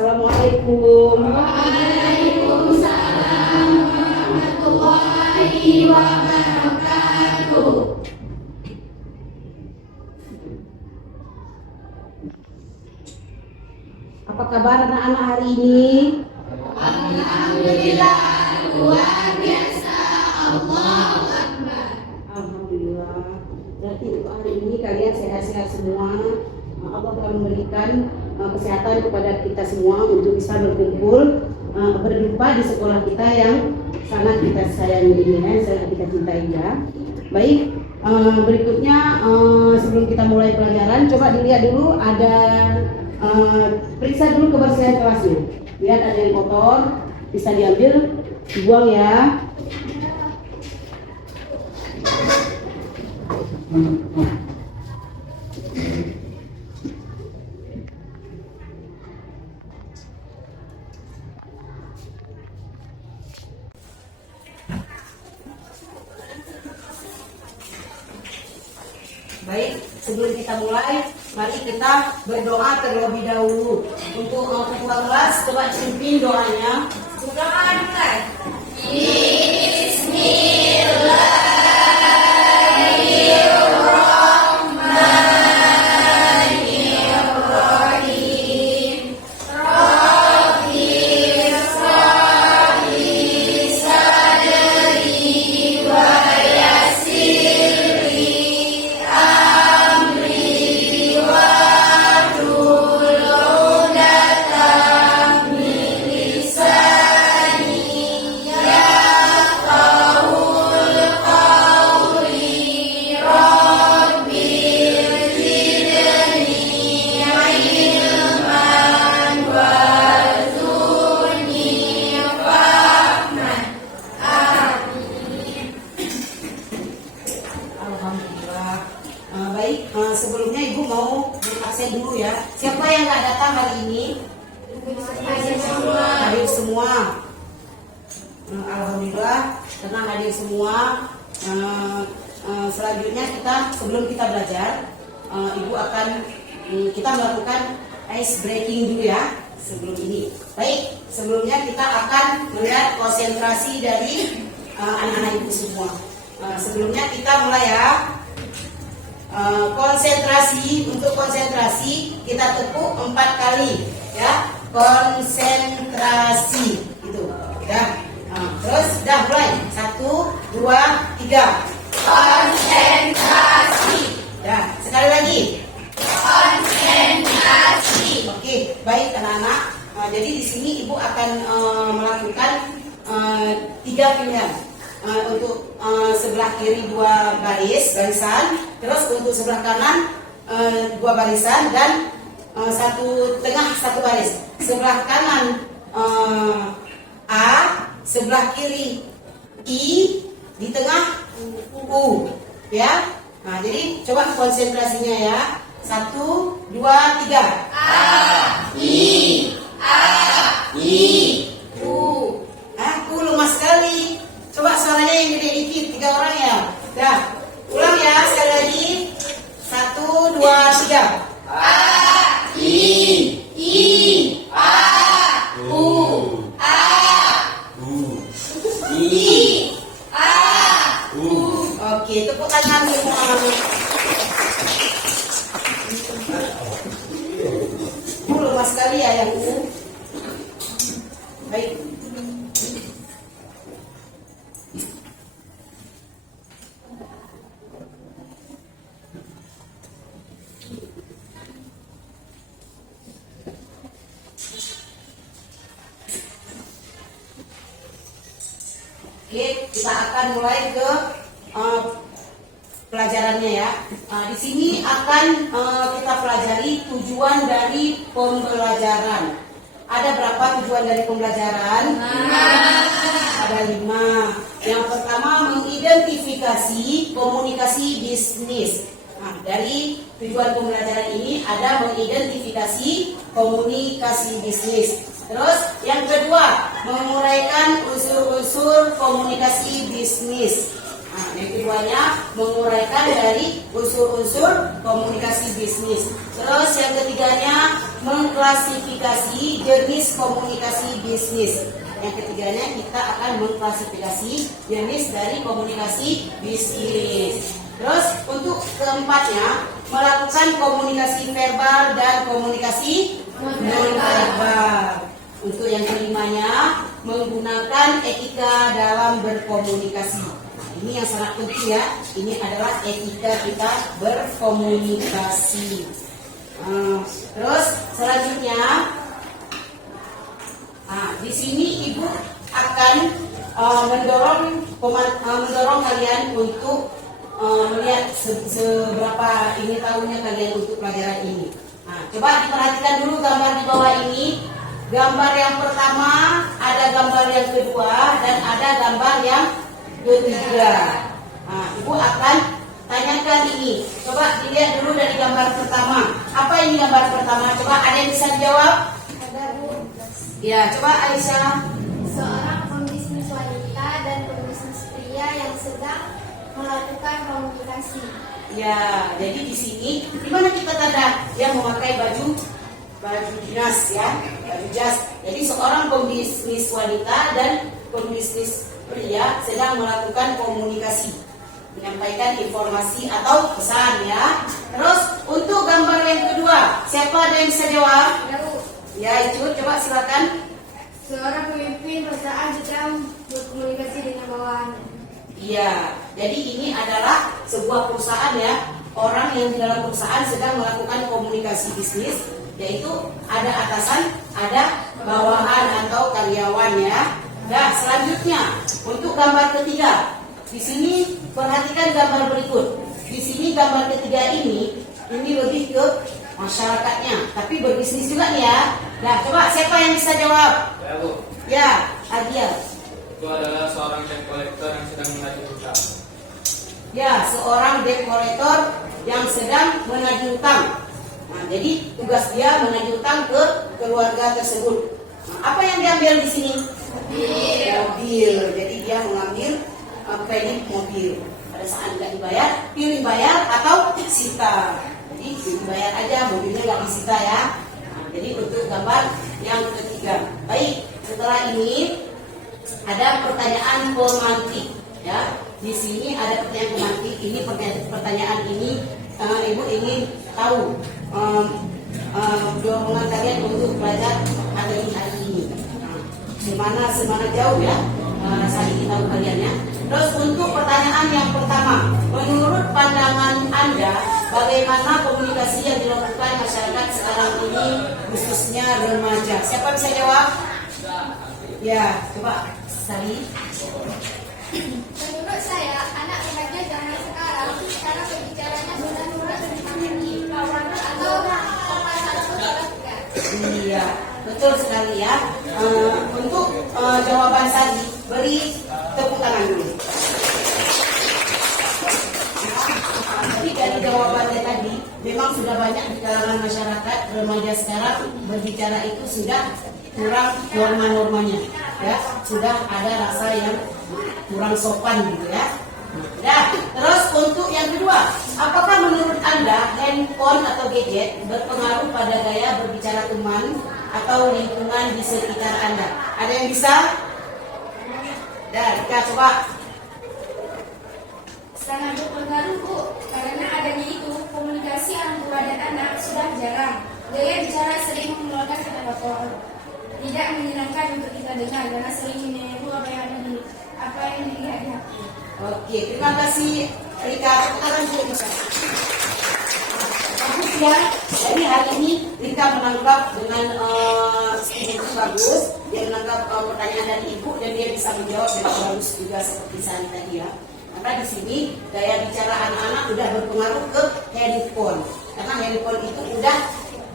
Assalamualaikum. Waalaikumsalam warahmatullahi wabarakatuh. Apa kabar anak-anak hari ini? Alhamdulillah, luar biasa. Allahu Akbar. Alhamdulillah. Berarti untuk hari ini kalian sehat-sehat semua. Allah telah memberikan kesehatan kepada kita semua untuk bisa berkumpul berjumpa di sekolah kita yang sangat kita sayangi ini, sangat kita cintai ya. Baik, berikutnya sebelum kita mulai pelajaran, coba dilihat dulu ada periksa dulu kebersihan kelasnya. Lihat ada yang kotor, bisa diambil, dibuang ya. Baik, sebelum kita mulai, mari kita berdoa terlebih dahulu. Untuk ketua kelas, coba pimpin doanya. Doa dimulai. Sebelumnya Ibu mau absen dulu ya. Siapa yang nggak datang hari ini? Hadir semua. Alhamdulillah, tenang hadir semua. Selanjutnya sebelum kita belajar, Ibu akan kita melakukan ice breaking dulu ya. Sebelum ini, baik. Sebelumnya kita akan melihat konsentrasi dari anak-anak Ibu semua. Sebelumnya kita mulai ya. Untuk konsentrasi kita tepuk 4 kali ya, konsentrasi itu ya. Terus dah mulai 1, 2, 3 Konsentrasi. ya, sekali lagi Konsentrasi. oke. Baik anak-anak, jadi di sini Ibu akan melakukan 3 pilihan. Untuk sebelah kiri 2 barisan, terus untuk sebelah kanan 2 barisan, dan satu tengah 1 baris. Sebelah kanan A, sebelah kiri I, di tengah U ya. Nah, jadi coba konsentrasinya ya. 1, 2, 3 A, I, U. Aku lemah sekali. Coba suaranya yang gede dikit, 3 orang ya. Dah, ulang ya sekali lagi. 1, 2, 3 A, I, A, U, A, I, A, U. Oke, tepuk tangan semua. Lemah sekali ya yang U. Baik. Oke, kita akan mulai ke pelajarannya ya. Di sini akan kita pelajari tujuan dari pembelajaran. Ada berapa tujuan dari pembelajaran? Ada 5. Yang pertama, mengidentifikasi komunikasi bisnis. Nah, dari tujuan pembelajaran ini ada mengidentifikasi komunikasi bisnis. Terus yang kedua, menguraikan unsur-unsur komunikasi bisnis. Nah, yang keduanya menguraikan dari unsur-unsur komunikasi bisnis. Terus yang ketiganya mengklasifikasi jenis komunikasi bisnis. Yang ketiganya kita akan mengklasifikasi jenis dari komunikasi bisnis. Terus untuk keempatnya melakukan komunikasi verbal dan komunikasi non-verbal. Untuk yang kelimanya menggunakan etika dalam berkomunikasi. Ini yang sangat penting ya. Ini adalah etika kita berkomunikasi. Terus selanjutnya, di sini ibu akan mendorong kalian untuk melihat seberapa ini tahunya kalian untuk pelajaran ini. Coba diperhatikan dulu gambar di bawah ini. Gambar yang pertama, ada gambar yang kedua, dan ada gambar yang ketiga. Ibu akan tanyakan ini. Coba dilihat dulu dari gambar pertama. Apa ini gambar pertama? Coba ada yang bisa dijawab? Ada Bu. Ya, coba Aisyah. Seorang pembisnis wanita dan pembisnis pria yang sedang melakukan komunikasi. Ya, jadi di sini di mana kita tanda dia memakai baju dinas ya, baju jas. Jadi seorang pembisnis wanita dan pembisnis pria sedang melakukan komunikasi, menyampaikan informasi atau pesan ya. Terus untuk gambar yang kedua, siapa ada yang bisa jawab? Ya, itu coba silakan. Seorang pemimpin perusahaan sedang berkomunikasi dengan bawahannya. Iya, jadi ini adalah sebuah perusahaan ya. Orang yang di dalam perusahaan sedang melakukan komunikasi bisnis, yaitu ada atasan, ada bawahan atau karyawan ya. Nah, selanjutnya untuk gambar ketiga. Di sini perhatikan gambar berikut. Di sini gambar ketiga ini lebih ke masyarakatnya, tapi berbisnis juga nih ya. Nah, coba siapa yang bisa jawab? Ya, Bu. Ya, Adiel. Itu adalah seorang debt collector yang sedang menagih hutang. Ya, seorang debt collector yang sedang menagih hutang. Nah, jadi tugas dia menagih hutang ke keluarga tersebut. Nah, apa yang diambil di sini? Mobil. Jadi dia mengambil kredit mobil. Pada saat tidak dibayar, pilih bayar atau sita. Jadi pilih bayar aja, mobilnya nggak disita ya. Nah, jadi untuk gambar yang ketiga. Baik, setelah ini ada pertanyaan pemantik ya. Di sini ada pertanyaan pemantik. Ini pertanyaan ini ibu ingin tahu dorongan kalian untuk belajar hari ini. Semana jauh ya rasa ingin tahu kalian ya. Terus untuk pertanyaan yang pertama, menurut pandangan Anda bagaimana komunikasi yang dilakukan masyarakat sekarang ini khususnya remaja? Siapa bisa jawab? Ya, coba Sari. Menurut saya, anak remaja zaman sekarang cara berbicaranya sudah mulai menghakimi lawan atau papasan sosial. Iya, betul sekali ya. Untuk jawaban Sari, beri tepuk tangan dulu. Jadi dari jawabannya tadi, memang sudah banyak di kalangan masyarakat remaja sekarang berbicara itu sudah kurang norma-normanya, ya sudah ada rasa yang kurang sopan gitu ya. Nah, terus untuk yang kedua, apakah menurut Anda handphone atau gadget berpengaruh pada gaya berbicara teman atau lingkungan di sekitar Anda? Ada yang bisa? Dan kita coba. Sangat berpengaruh Bu, karena adanya itu komunikasi orang tua dan anak sudah jarang. Gaya bicara sering mengeluarkan kata kotor, tidak menyenangkan untuk kita dengar karena sering meniru apa yang dilihat di HP. Oke, terima kasih Rika. Sekarang juga bisa. Bagus ya. Jadi hari ini Rika menangkap dengan itu bagus. Dia menangkap pertanyaan dari ibu dan dia bisa menjawab dengan bagus juga seperti Sari tadi ya. Karena di sini gaya bicara anak-anak udah berpengaruh ke handphone. Karena handphone itu udah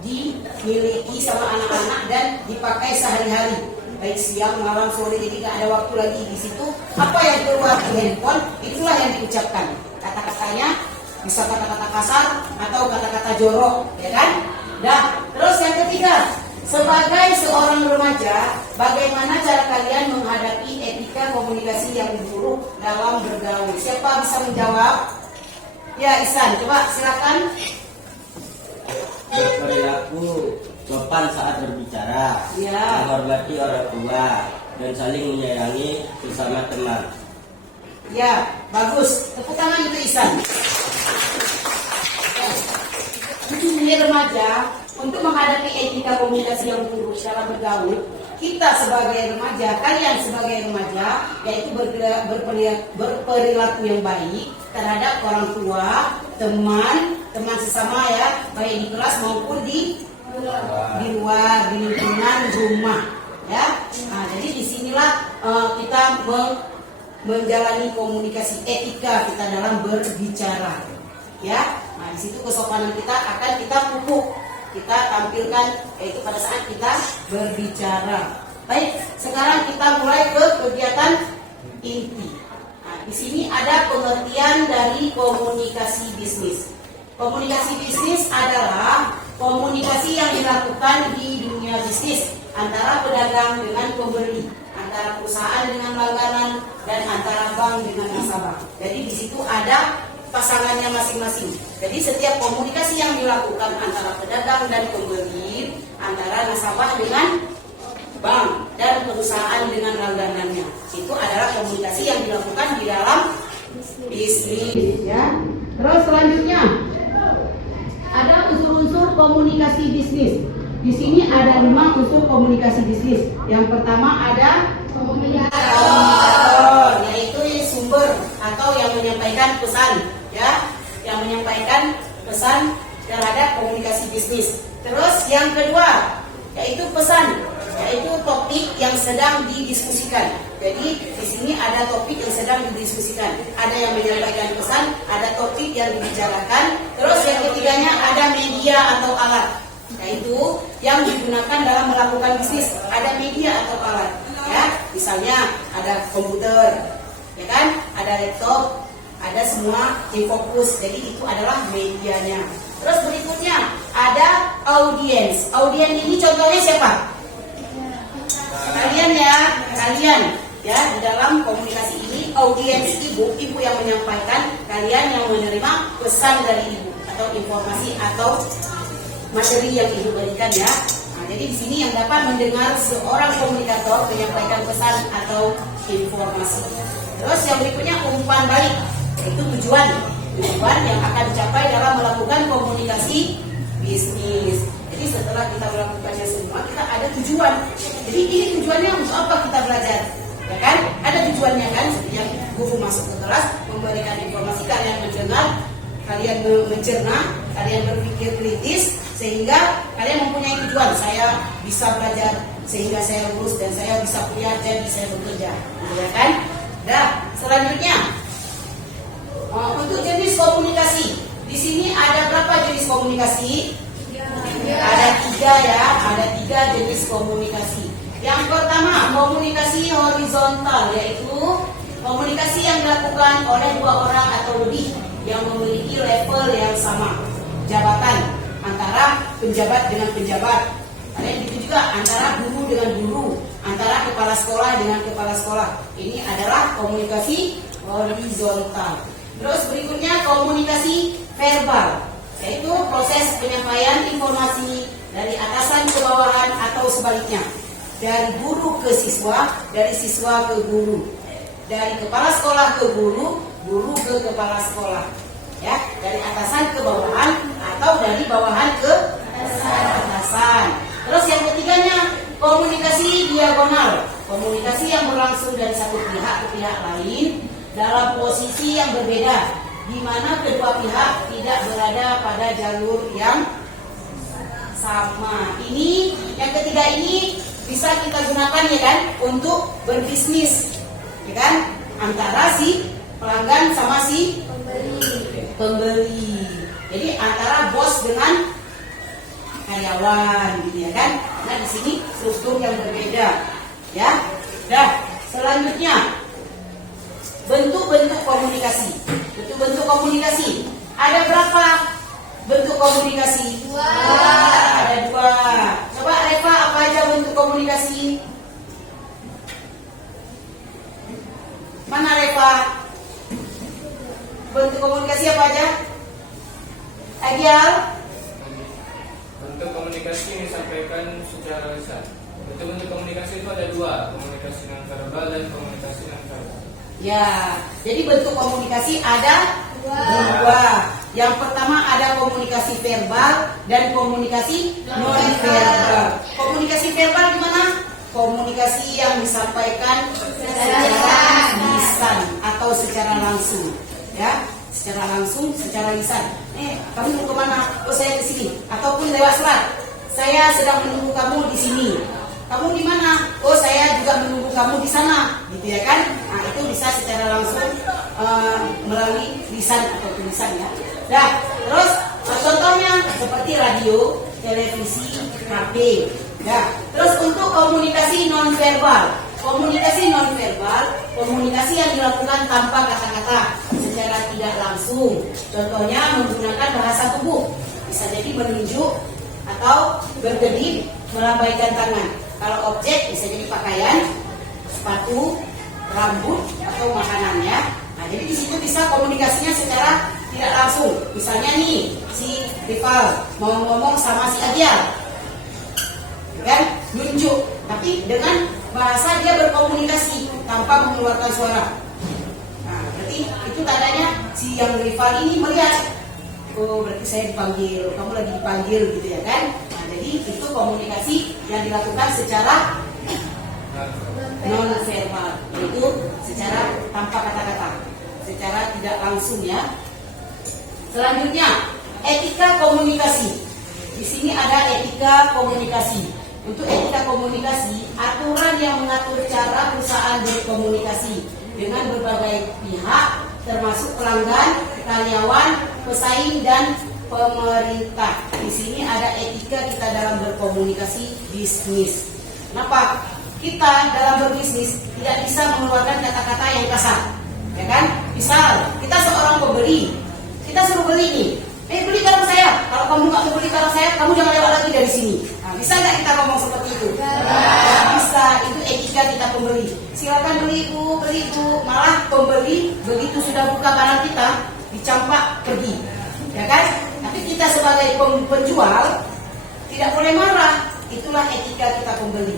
dimiliki sama anak-anak dan dipakai sehari-hari. Baik siang, malam, sore, jadi nggak ada waktu lagi di situ. Apa yang keluar di handphone, itulah yang diucapkan. Kata-katanya bisa kata-kata kasar atau kata-kata jorok, ya kan? Nah, terus yang ketiga, sebagai seorang remaja, bagaimana cara kalian menghadapi etika komunikasi yang buruk dalam bergaul? Siapa bisa menjawab? Ya, Ihsan, coba silakan. Berperilaku sopan saat berbicara, Ya. menghormati orang tua, dan saling menyayangi bersama teman. Ya, bagus. Tepuk tangan untuk Ihsan. Ini remaja, untuk menghadapi etika komunikasi yang buruk dalam bergaul, kita sebagai remaja, kalian sebagai remaja, yaitu berperilaku yang baik terhadap orang tua, teman sesama ya, baik di kelas maupun di luar, di lingkungan rumah, ya. Nah, jadi disinilah kita menjalani komunikasi etika kita dalam berbicara, ya. Nah, di situ kesopanan kita akan kita pupuk, kita tampilkan yaitu pada saat kita berbicara. Baik, sekarang kita mulai ke kegiatan inti. Nah, di sini ada pengertian dari komunikasi bisnis. Komunikasi bisnis adalah komunikasi yang dilakukan di dunia bisnis antara pedagang dengan pembeli, antara perusahaan dengan langganan, dan antara bank dengan nasabah. Jadi di situ ada pasangannya masing-masing. Jadi setiap komunikasi yang dilakukan antara pedagang dan pembeli, antara nasabah dengan bank dan perusahaan dengan langganannya, itu adalah komunikasi yang dilakukan di dalam bisnis. Ya. Terus selanjutnya ada unsur-unsur komunikasi bisnis. Di sini ada 5 unsur komunikasi bisnis. Yang pertama ada komunikator, yaitu sumber atau yang menyampaikan pesan, ya, yang menyampaikan pesan terhadap komunikasi bisnis. Terus yang kedua yaitu pesan, yaitu topik yang sedang didiskusikan. Jadi di sini ada topik yang sedang didiskusikan, ada yang menyampaikan pesan, ada topik yang dibicarakan. Terus yang ketiganya ada media atau alat, yaitu yang digunakan dalam melakukan bisnis. Ada media atau alat, ya, misalnya ada komputer, ya kan, ada laptop, ada semua infokus. Jadi itu adalah medianya. Terus berikutnya ada audiens. Audiens ini contohnya siapa? Kalian ya, kalian ya, di dalam komunikasi ini audiens ibu yang menyampaikan, kalian yang menerima pesan dari ibu atau informasi atau materi yang ibu berikan, ya. Nah, jadi di sini yang dapat mendengar seorang komunikator menyampaikan pesan atau informasi. Terus yang berikutnya umpan balik, yaitu tujuan yang akan dicapai dalam melakukan komunikasi bisnis. Jadi setelah kita melakukannya semua, kita ada tujuan. Jadi ini tujuannya untuk apa kita belajar, ya kan? Ada tujuannya kan? Yang guru masuk ke kelas memberikan informasi, kalian mendengar, kalian mencerna, kalian berpikir kritis, sehingga kalian mempunyai tujuan. Saya bisa belajar sehingga saya lulus dan saya bisa kuliah jadi saya bekerja, ya kan? Dah, selanjutnya untuk jenis komunikasi. Di sini ada berapa jenis komunikasi? Ada 3 ya, ada 3 jenis komunikasi. Yang pertama, komunikasi horizontal, yaitu komunikasi yang dilakukan oleh 2 orang atau lebih yang memiliki level yang sama, jabatan, antara penjabat dengan penjabat. Kalian gitu juga antara guru dengan guru, antara kepala sekolah dengan kepala sekolah. Ini adalah komunikasi horizontal. Terus berikutnya komunikasi verbal, yaitu proses penyampaian informasi dari atasan ke bawahan atau sebaliknya, dari guru ke siswa, dari siswa ke guru, dari kepala sekolah ke guru, guru ke kepala sekolah, ya, dari atasan ke bawahan atau dari bawahan ke atasan. Terus yang ketiganya komunikasi diagonal, komunikasi yang berlangsung dari satu pihak ke pihak lain dalam posisi yang berbeda, di mana kedua pihak tidak berada pada jalur yang sama. Ini yang ketiga ini bisa kita gunakan, ya kan, untuk berbisnis, ya kan, antara si pelanggan sama si pembeli. Jadi antara bos dengan karyawan, gitu, ya kan. Nah, di sini struktur yang berbeda, ya. Dah, selanjutnya bentuk-bentuk komunikasi. Bentuk-bentuk komunikasi. Ada berapa bentuk komunikasi? 2. Ada 2. Coba Reva, apa aja bentuk komunikasi? Mana Reva? Bentuk komunikasi apa aja? Agial? komunikasi yang disampaikan secara lisan. Untuk bentuk komunikasi itu ada dua, komunikasi non verbal dan komunikasi non verbal. Ya, jadi bentuk komunikasi ada dua. Yang pertama ada komunikasi verbal dan komunikasi non verbal. Komunikasi verbal gimana? Komunikasi yang disampaikan secara lisan atau secara langsung, ya, secara langsung, secara lisan. Kamu mau kemana? Oh, saya ke sini. Ataupun lewat surat. Saya sedang menunggu kamu di sini. Kamu di mana? Oh, saya juga menunggu kamu di sana, gitu ya kan? Nah, itu bisa secara langsung melalui lisan atau tulisan ya. Nah, terus contohnya seperti radio, televisi, HP. Ya, terus untuk komunikasi nonverbal, komunikasi yang dilakukan tanpa kata-kata, secara tidak langsung. Contohnya menggunakan bahasa tubuh, bisa jadi menunjuk atau berkedip, melambaikan tangan. Kalau objek bisa jadi pakaian, sepatu, rambut atau makanan ya. Nah, jadi di situ bisa komunikasinya secara tidak langsung. Misalnya nih, si rival mau ngomong sama si Adia, kan nunjuk, tapi dengan bahasa dia berkomunikasi tanpa mengeluarkan suara. Nah, berarti itu tandanya si yang rival ini melihat, oh berarti saya dipanggil, kamu lagi dipanggil gitu ya kan. Nah, jadi itu komunikasi yang dilakukan secara non verbal, yaitu secara tanpa kata-kata, secara tidak langsung ya. Selanjutnya etika komunikasi. Di sini ada etika komunikasi. Untuk etika komunikasi, aturan yang mengatur cara perusahaan berkomunikasi dengan berbagai pihak, termasuk pelanggan, karyawan, pesaing, dan pemerintah. Di sini ada etika kita dalam berkomunikasi bisnis. Kenapa? Kita dalam berbisnis tidak bisa mengeluarkan kata-kata yang kasar, ya kan? Misal kita seorang pembeli, kita suruh beli nih. Beli barang saya. Kalau kamu nggak mau beli barang saya, kamu jangan lewat lagi dari sini. Nah, bisa nggak kita ngomong seperti itu? Nggak bisa. Itu etika kita pembeli. Silakan beli bu. Malah pembeli begitu sudah buka barang kita, dicampak pergi, ya kan? Tapi kita sebagai penjual tidak boleh marah. Itulah etika kita pembeli.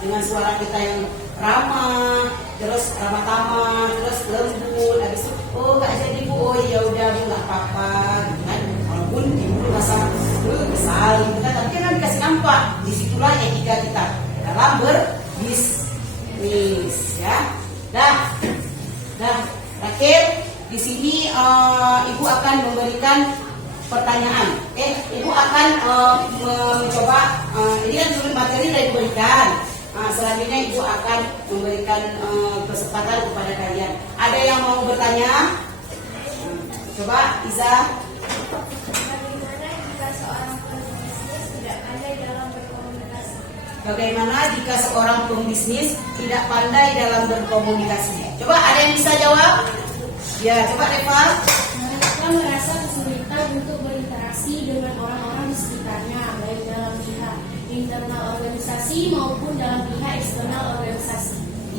Dengan suara kita yang ramah, terus ramah tamah, terus lembut. Habis itu, oh nggak jadi bu, oh ya udah bu nggak apa-apa, gitu kan? Walaupun ibu merasa kesal, gitu kan? Tapi kan dikasih nampak. Disitulah etika kita dalam berbisnis, ya. Nah, terakhir di sini ibu akan memberikan pertanyaan. Ibu akan mencoba. Ini kan seluruh materi sudah diberikan. Selanjutnya ibu akan memberikan kesempatan kepada kalian. Ada yang mau bertanya? Coba Iza. Bagaimana jika seorang pembisnis tidak pandai dalam berkomunikasi? Coba ada yang bisa jawab? Ya, coba Eva. Mereka merasa kesulitan untuk berinteraksi dengan orang-orang di sekitarnya, baik dalam pihak internal organisasi maupun dalam pihak eksternal organisasi.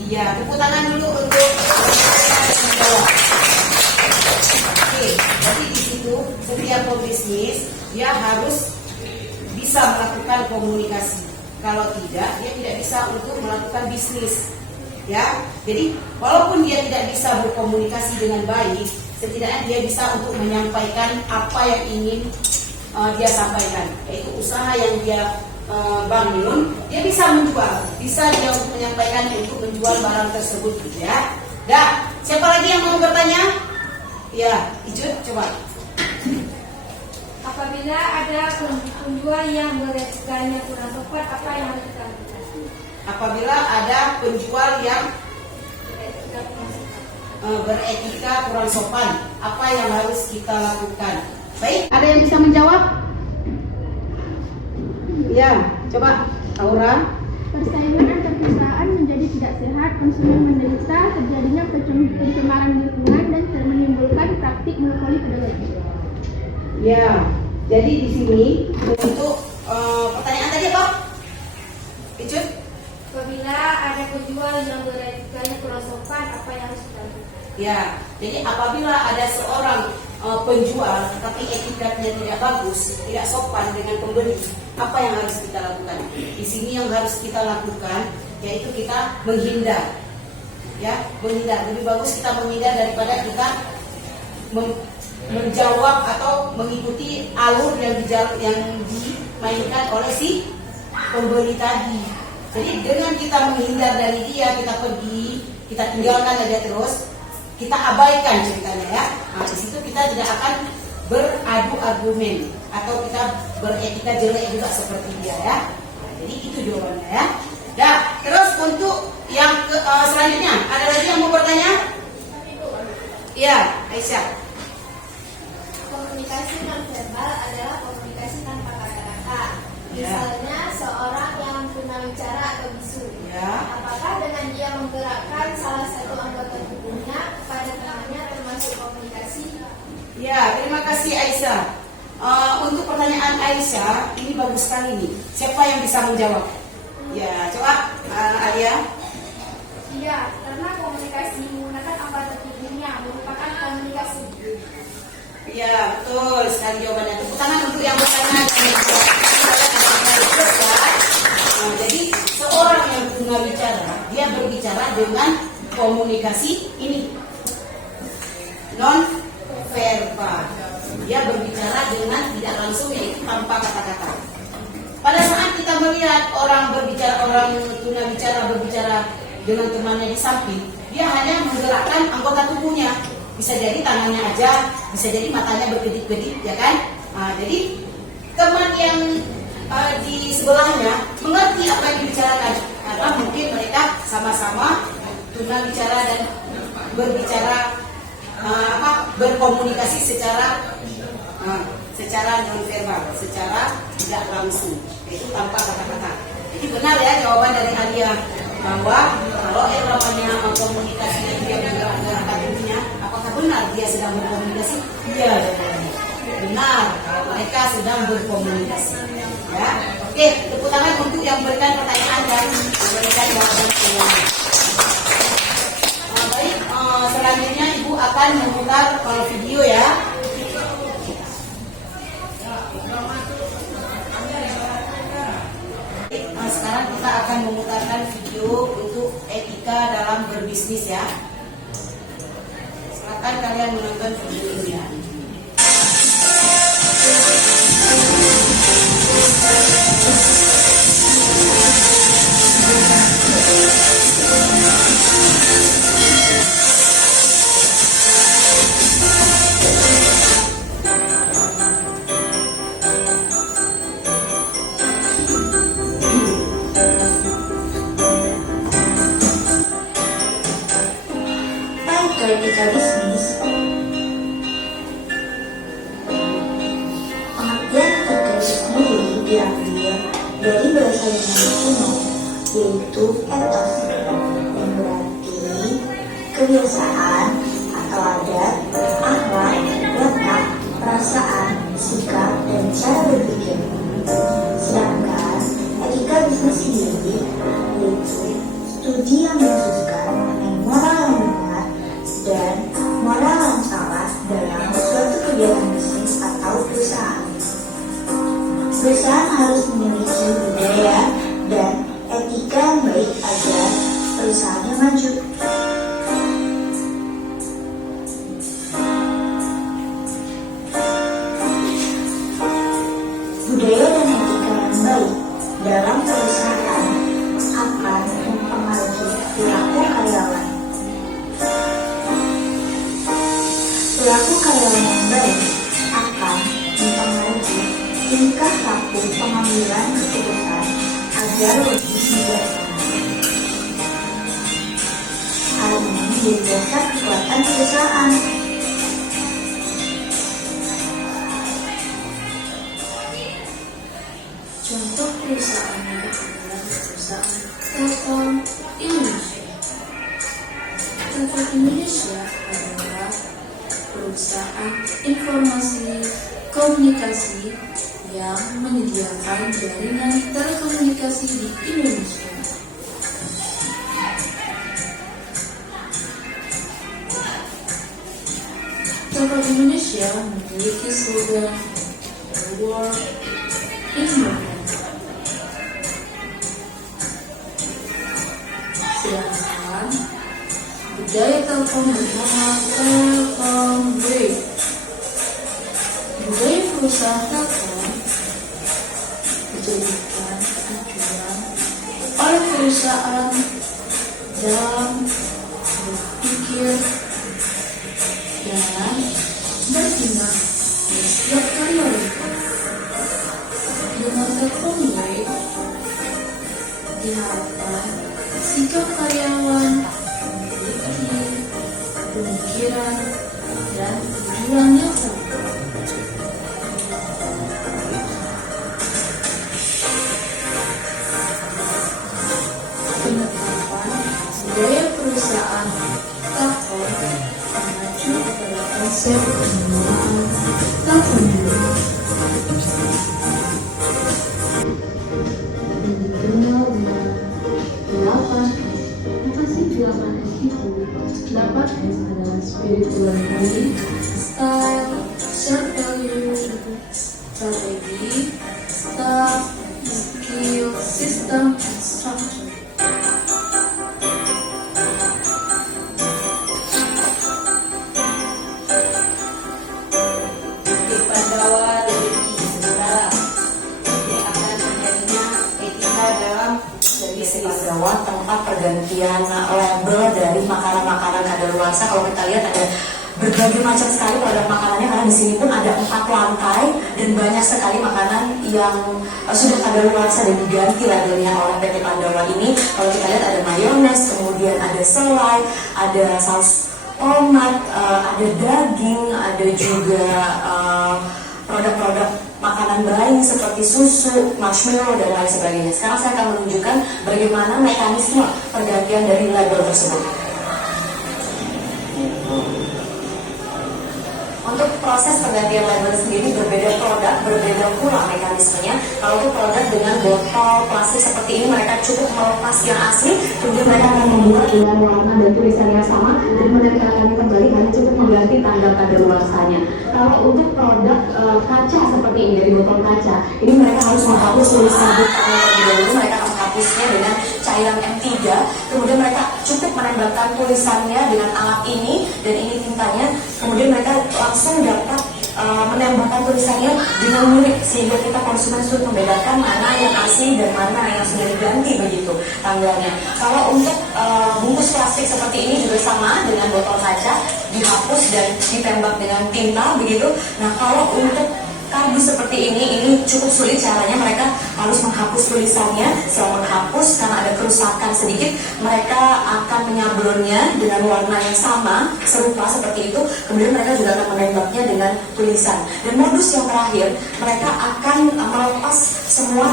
Iya, tepuk tangan dulu untuk menjawab. Oke, jadi di situ setiap pembisnis dia harus bisa melakukan komunikasi. Kalau tidak, dia tidak bisa untuk melakukan bisnis. Ya, jadi walaupun dia tidak bisa berkomunikasi dengan baik, setidaknya dia bisa untuk menyampaikan apa yang ingin dia sampaikan, yaitu usaha yang dia bangun, dia bisa menjual, bisa dia untuk menyampaikan untuk menjual barang tersebut, ya. Dah, siapa lagi yang mau bertanya? Ya, Ijut, coba. Apabila ada penjual yang beretikanya kurang tepat, apa yang harus kita lakukan? Apabila ada penjual yang beretika kurang sopan, apa yang harus kita lakukan? Baik, ada yang bisa menjawab? Ya, coba Aura. Persaingan antar perusahaan menjadi tidak sehat, konsumen menderita, terjadinya pencemaran lingkungan dan menimbulkan praktik monopoli kedelai. Ya, jadi di sini untuk pertanyaan tadi apa? Icut? Apabila ada penjual yang beretikanya kurang sopan, apa yang harus kita lakukan? Ya, jadi apabila ada seorang penjual tapi etikanya tidak bagus, tidak sopan dengan pembeli, apa yang harus kita lakukan? Di sini yang harus kita lakukan yaitu kita menghindar, ya, menghindar. Lebih bagus kita menghindar daripada kita menjawab atau mengikuti alur yang dimainkan oleh si pembeli tadi. Jadi dengan kita menghindar dari dia, kita pergi, kita tinggalkan aja terus, kita abaikan ceritanya ya. Nah, di situ kita tidak akan beradu argumen atau kita beretika jelek juga seperti dia ya. Nah, jadi itu jawabannya ya. Nah, terus untuk yang selanjutnya, ada lagi yang mau bertanya? Iya, Aisyah. Komunikasi nonverbal adalah komunikasi tanpa kata-kata. Ya. Misalnya seorang yang tunawicara atau bisu. Ya. Apakah dengan dia menggerakkan salah satu anggota tubuhnya kepada temannya termasuk komunikasi? Ya, terima kasih Aisyah. Untuk pertanyaan Aisyah, ini bagus sekali nih. Siapa yang bisa menjawab? Ya, coba Alia. Iya, karena komunikasi menggunakan anggota tubuhnya merupakan komunikasi. Ya, betul sekali jawabannya. Tepuk tangan untuk yang bertanya. Jadi seorang yang tunawicara, dia berbicara dengan komunikasi ini non verbal. Dia berbicara dengan tidak langsung, yaitu tanpa kata-kata. Pada saat kita melihat orang tunawicara berbicara dengan temannya di samping, dia hanya menggerakkan anggota tubuhnya. Bisa jadi tangannya aja, bisa jadi matanya berkedip-kedip, ya kan? Nah, jadi teman yang di sebelahnya mengerti apa yang dibicarakan, karena mungkin mereka sama-sama tunawicara dan berbicara berkomunikasi secara nonverbal, secara tidak langsung, yaitu tanpa kata-kata. Jadi benar ya jawaban dari Alia bahwa kalau yang namanya komunikasi dia menggerakkan tubuhnya, apakah benar dia sedang berkomunikasi? Iya, benar. Mereka sedang berkomunikasi. Ya, oke. Tepuk tangan untuk yang berikan pertanyaan dan memberikan jawaban semuanya. Baik, selanjutnya Ibu akan memutar video ya. Sekarang kita akan memutarkan video untuk etika dalam berbisnis ya. Silakan kalian menonton video ini ya. Etika bisnis. Pengertian etika sendiri diambil dari bahasa Yunani kuno, yaitu ethos, yang berarti kebiasaan atau adat, akhlak, watak, perasaan, sikap, dan cara berpikir. Sedangkan etika bisnis sendiri yaitu studi yang mengkhususkan mengenai moral yang benar dan moral yang salah dalam suatu kegiatan bisnis atau perusahaan. Perusahaan harus memiliki budaya dan etika yang baik agar perusahaannya maju. Budaya dan etika yang baik dalam perusahaan akan mempengaruhi perilaku karyawan. Perilaku karyawan yang baik akan mempengaruhi tingkah laku pengambilan keputusan agar lebih bijaksana. Hal ini menjadi dasar kekuatan perusahaan. Contoh perusahaan yang adalah perusahaan Telkom Indonesia. Telkom Indonesia adalah perusahaan informasi komunikasi yang menyediakan jaringan telekomunikasi di Indonesia. Telkom Indonesia memiliki slogan "Work in Movement", Budaya Telkom bernama Telkom Break. Budaya perusahaan Telkom dijadikan acuan oleh perusahaan dalam berpikir dan bertindak di setiap karyawan. Dengan Telkom Break diharapkan sikap karyawan memiliki pemikiran dan tujuan yang sama. Penetapan budaya perusahaan Telkom mengacu pada konsep pengelolaan Telkom Group yang dikenal dengan 8S itu 8S adalah spiritual value, style, serve value, strategi, staff, skill, system, and structure. Di Pandawa lebih sementara ini akan terjadinya etika dalam Di Pandawa tempat pergantian label dari makanan-makanan kadaluarsa. Kalau kita lihat ada berbagai macam sekali produk makanannya, karena di sini pun ada 4 lantai dan banyak sekali makanan yang sudah kadaluarsa dan diganti labelnya oleh PT Pandawa ini. Kalau kita lihat ada mayones, kemudian ada selai, ada saus tomat, ada daging, ada juga produk-produk makanan bayi seperti susu, marshmallow, dan lain sebagainya. Sekarang saya akan menunjukkan bagaimana mekanisme pergantian dari label tersebut. Untuk proses pergantian label sendiri berbeda produk, berbeda pula mekanismenya. Kalau untuk produk dengan botol plastik seperti ini, mereka cukup melepas yang asli, kemudian mereka akan membuat dengan warna dan tulisan yang sama, dan menempelkannya kembali hanya cukup mengganti tanda kadaluarsanya. Kalau untuk produk kaca seperti ini dari botol kaca, ini mereka harus menghapus tulisan botolnya terlebih dahulu. Mereka akan menghapusnya dengan cairan M3, kemudian mereka cukup menembakkan tulisannya dengan alat ini, dan ini tintanya, kemudian mereka langsung dapat menembakkan tulisannya dengan mirip, sehingga kita konsumen sulit membedakan mana yang asli dan mana yang sudah diganti begitu tanggalnya. Kalau untuk bungkus plastik seperti ini juga sama dengan botol kaca, dihapus dan ditembak dengan tinta begitu. Nah, kalau untuk kardus seperti ini cukup sulit caranya. Mereka harus menghapus tulisannya. Setelah menghapus, karena ada kerusakan sedikit, mereka akan menyablonnya dengan warna yang sama, serupa seperti itu. Kemudian mereka juga akan menembaknya dengan tulisan. Dan modus yang terakhir, mereka akan melepas semua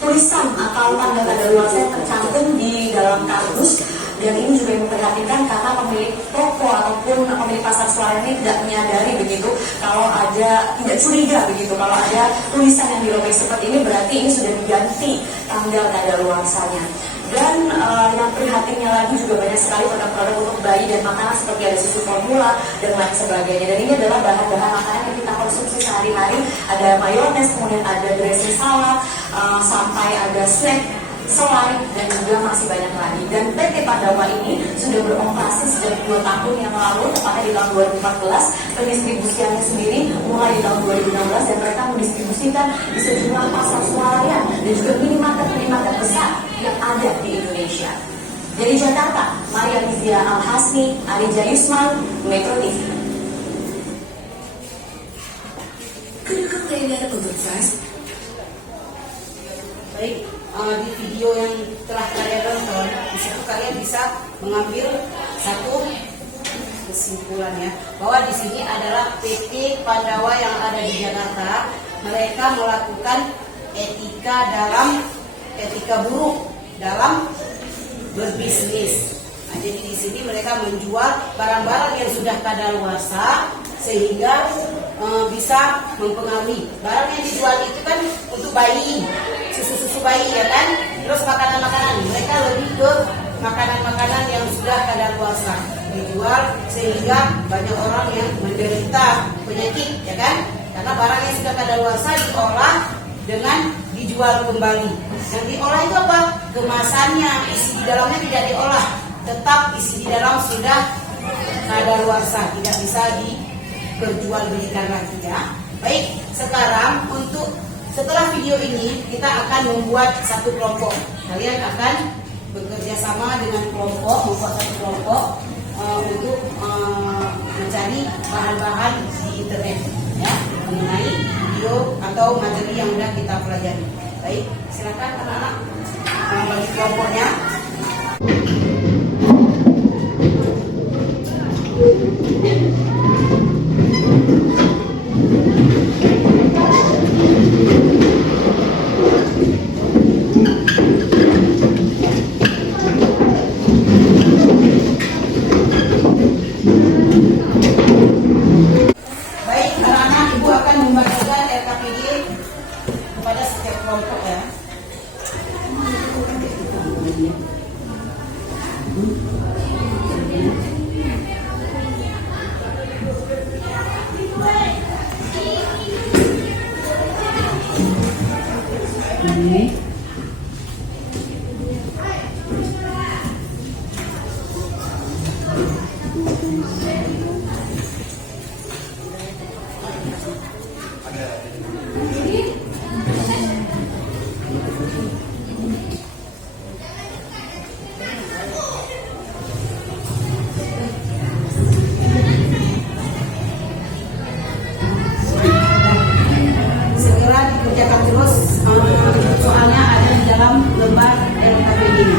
tulisan atau tanda kadaluarsa yang tercantum di dalam kardus. Dan ini juga yang memperhatikan karena pemilik toko ataupun pemilik pasar suara ini tidak menyadari begitu kalau ada, tidak curiga begitu kalau ada tulisan yang dirobek seperti ini, berarti ini sudah diganti tanggal kadaluarsanya. Dan yang prihatinnya lagi juga banyak sekali produk-produk untuk bayi dan makanan seperti ada susu formula dan lain sebagainya. Dan ini adalah bahan-bahan makanan yang kita konsumsi sehari-hari. Ada mayones, kemudian ada dressing salad, sampai ada snack, selai, dan juga masih banyak lagi. Dan PT Pandawa ini sudah beroperasi sejak 2 tahun yang lalu, tepatnya di tahun 2014. Pendistribusiannya sendiri mulai di tahun 2016, dan mereka mendistribusikan di sejumlah pasar swalayan dan juga minimarket besar yang ada di Indonesia. Dari Jakarta, Maria Lizia Al-Hasni, Arija Yusman, Metro TV. Kedukung Legar Podcast. Baik, di video yang telah kalian tonton, di situ kalian bisa mengambil satu kesimpulannya bahwa di sini adalah PT Pandawa yang ada di Jakarta. Mereka melakukan etika buruk dalam berbisnis. Nah, jadi di sini mereka menjual barang-barang yang sudah kadaluarsa sehingga bisa mempengaruhi. Barang yang dijual itu kan untuk bayi, susu bayi ya kan. Terus makanan-makanan, mereka lebih ke makanan-makanan yang sudah kadaluarsa dijual sehingga banyak orang yang menderita penyakit ya kan. Karena barang yang sudah kadaluarsa diolah dengan dijual kembali. Yang diolah itu apa? Kemasannya, isi di dalamnya tidak diolah. tetap isi di dalam sudah kadaluarsa, tidak bisa diperjualbelikan lagi ya. Baik, sekarang setelah video ini kita akan membuat satu kelompok. Kalian akan bekerja sama dengan kelompok, membuat satu kelompok untuk mencari bahan-bahan di internet ya mengenai video atau materi yang sudah kita pelajari. Baik, silakan anak-anak bagi kelompoknya. Baik, anak-anak, Ibu akan membagikan RKPD kepada setiap kelompok ya. Segera dikerjakan terus, soalnya ada di dalam lembar RKPD ini.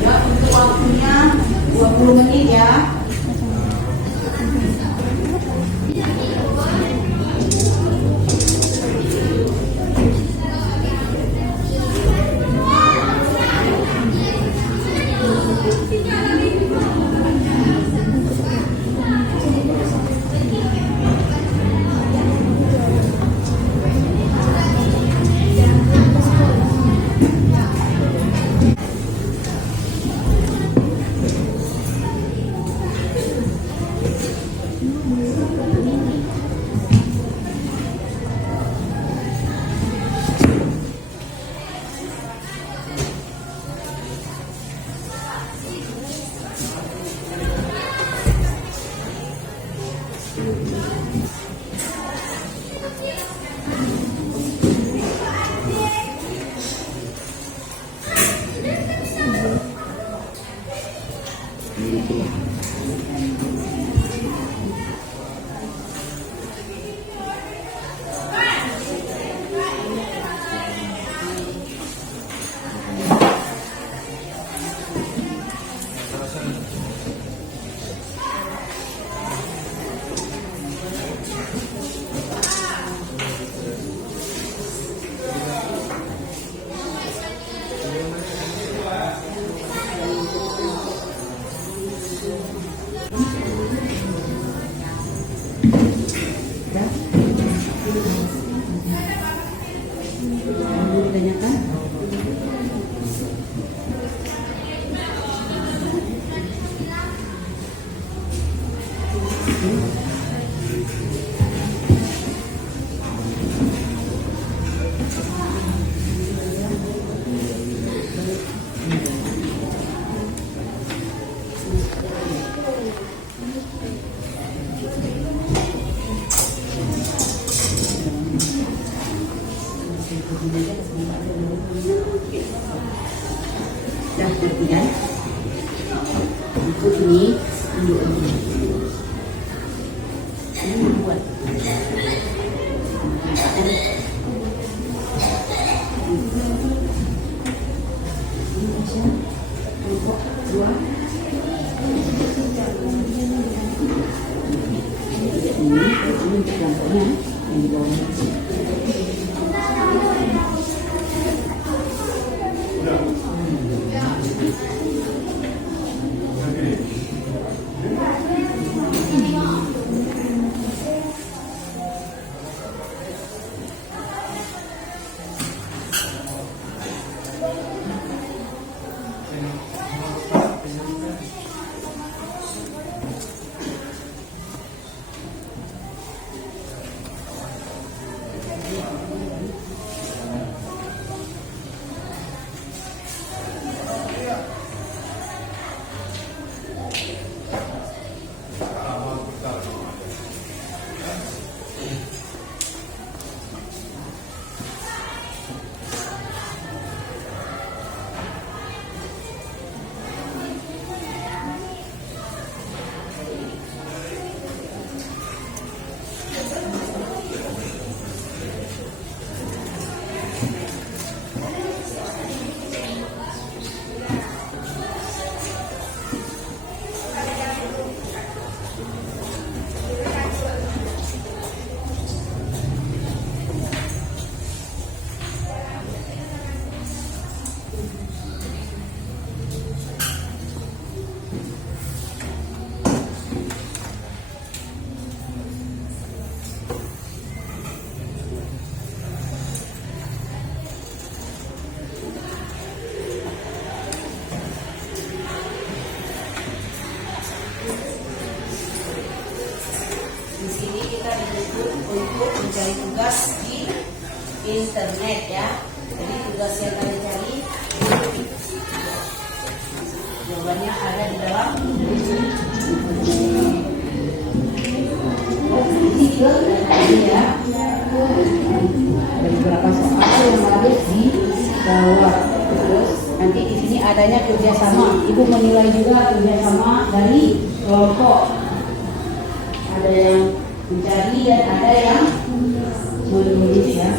Udah, untuk waktunya 20 menit ya. Dah kemudian untuk ini tunjuk ini. Ini buat kita dituntut untuk mencari tugas di internet ya. Jadi tugas yang kalian cari jawabannya ada di dalam ini ya. Ada beberapa soal yang harus dijawab. Terus nanti di sini adanya kerjasama. Ibu menilai juga kerjasama dari kelompok. Ada yang mencari dan ada yang menulis ya.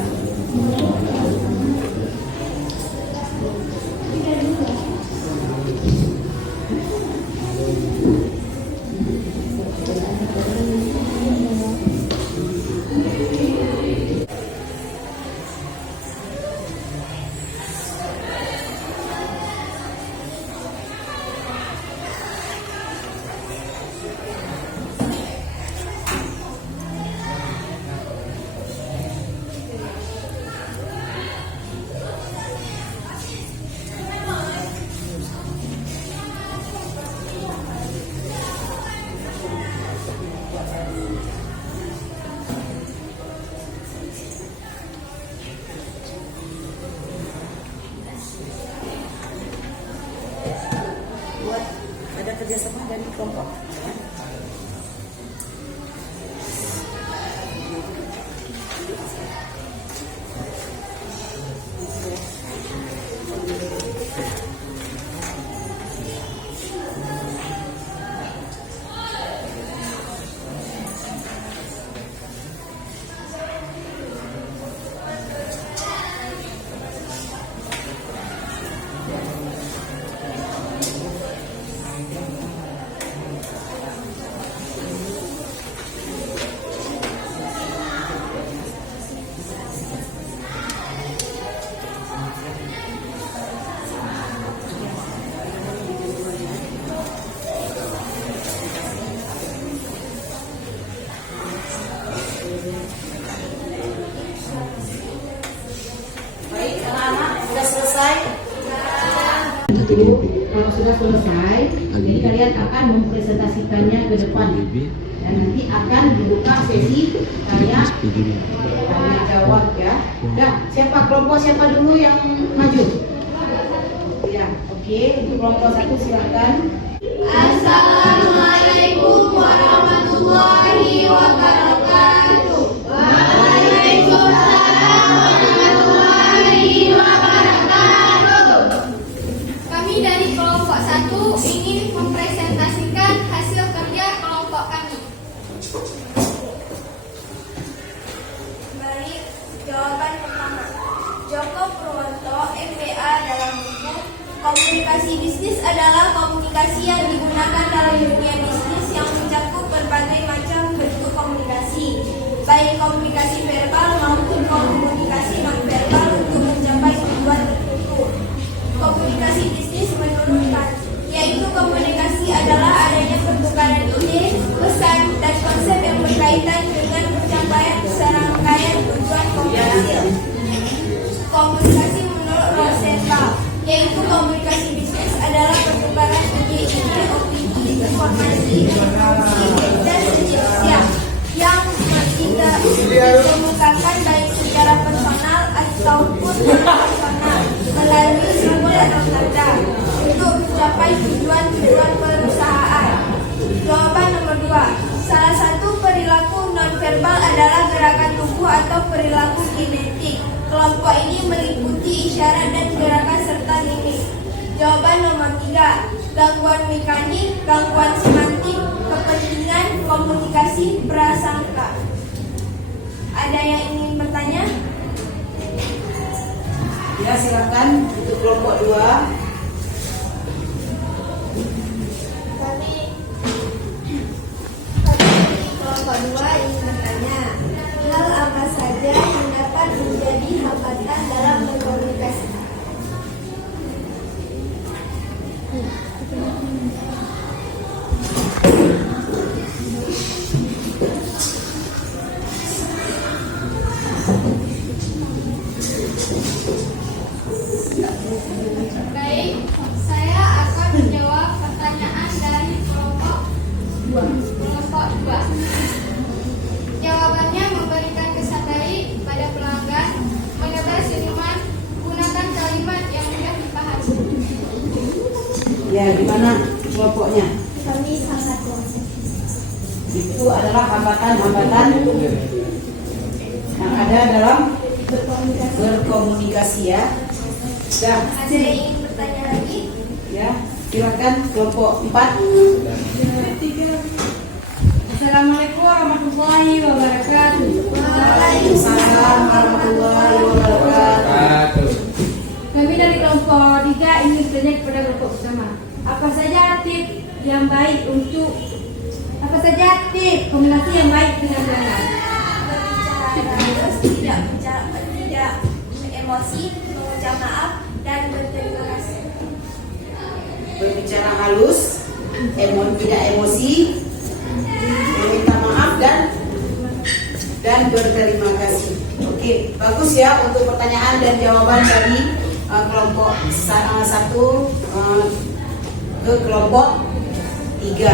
Buat ada kerjasama dari kelompok. Baik, anak-anak sudah selesai? Kalau sudah selesai, jadi kalian akan mempresentasikannya ke depan dan nanti akan dibuka sesi tanya jawab ya. Dah, siapa kelompok siapa dulu yang maju? Ya, oke. Untuk kelompok satu silakan. Assalamualaikum warahmatullahi wabarakatuh. Waalaikumsalam warahmatullahi wabarakatuh. Kami dari kelompok 1 ingin mempresentasikan hasil kerja kelompok kami. Baik, jawaban pertama. Joko Purwanto, MBA dalam buku Komunikasi Bisnis adalah komunikasi yang digunakan dalam dunia bisnis yang mencakup berbagai macam bentuk komunikasi, baik komunikasi verbal maupun komunikasi non-verbal untuk mencapai tujuan tertentu. Komunikasi bisnis menurutkan, yaitu komunikasi adalah adanya pertukaran ide, pesan, dan konsep yang berkaitan dengan pencapaian serangkaian tujuan komunikasi. Komunikasi menurut Rosenthal, yaitu komunikasi bisnis adalah pertukaran ide, opini, informasi, dan sejenisnya yang tidak dikemukakan baik secara personal ataupun personal melalui simbol atau tanda untuk mencapai tujuan perusahaan. Jawaban nomor 2. Salah satu perilaku nonverbal adalah gerakan tubuh atau perilaku kinetik. Kelompok ini meliputi isyarat dan gerakan serta mimik. Jawaban nomor 3. Gangguan mekanik, gangguan semantik, kepentingan, komunikasi, prasangka. Ada yang ingin bertanya? Ya, silakan untuk kelompok 2. Kami kelompok 2 ingin bertanya, hal apa saja yang dapat menjadi hambatan dalam berkomunikasi? Baik, saya akan menjawab pertanyaan dari kelompok 2. Ya, gimana kelompoknya? Kami sangat Itu adalah hambatan-hambatan yang ada dalam berkomunikasi ya. Sudah. Ada yang ingin bertanya lagi? Ya, silakan kelompok 4. Assalamualaikum warahmatullahi wabarakatuh. Waalaikumsalam warahmatullahi wabarakatuh. Kami dari kelompok 3 ingin bertanya kepada kelompok bersama. Apa saja tips komunikasi yang baik dengan pelanggan? Berbicara halus, tidak emosi, mengucap maaf, dan berterima kasih. Berbicara halus, tidak emosi, meminta maaf dan berterima kasih. Oke, bagus ya untuk pertanyaan dan jawaban dari kelompok 1 ke kelompok 3.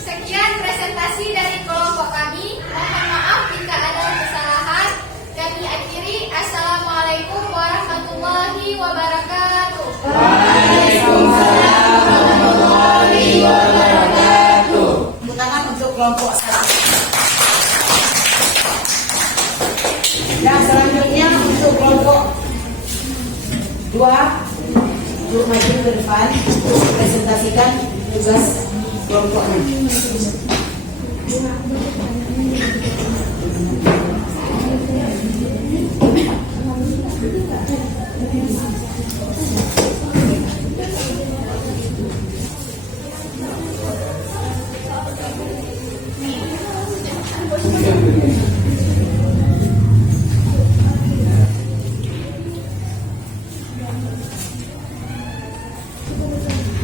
Sekian presentasi dari kelompok kami. Mohon maaf jika ada kesalahan. Kami akhiri. Assalamualaikum warahmatullahi wabarakatuh. Waalaikumsalam warahmatullahi wabarakatuh. Tepuk tangan untuk kelompok 1. Dan selanjutnya untuk kelompok 2 untuk maju ke depan untuk presentasikan tugas kelompoknya.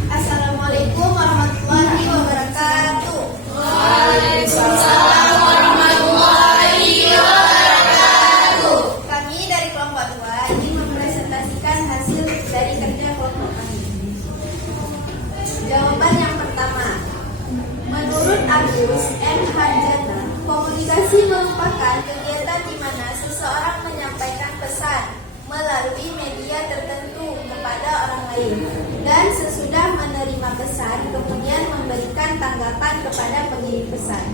Assalamualaikum warahmatullahi wabarakatuh. Waalaikumsalam warahmatullahi wabarakatuh. Kami dari kelompok 2 ingin mempresentasikan hasil dari kerja kelompok kami. Jawaban yang pertama. Menurut Agus M. Harjana, komunikasi merupakan kegiatan di mana seseorang menyampaikan pesan melalui media tertentu kepada orang lain dan sesudah menerima pesan kemudian memberikan tanggapan kepada pengirim pesan.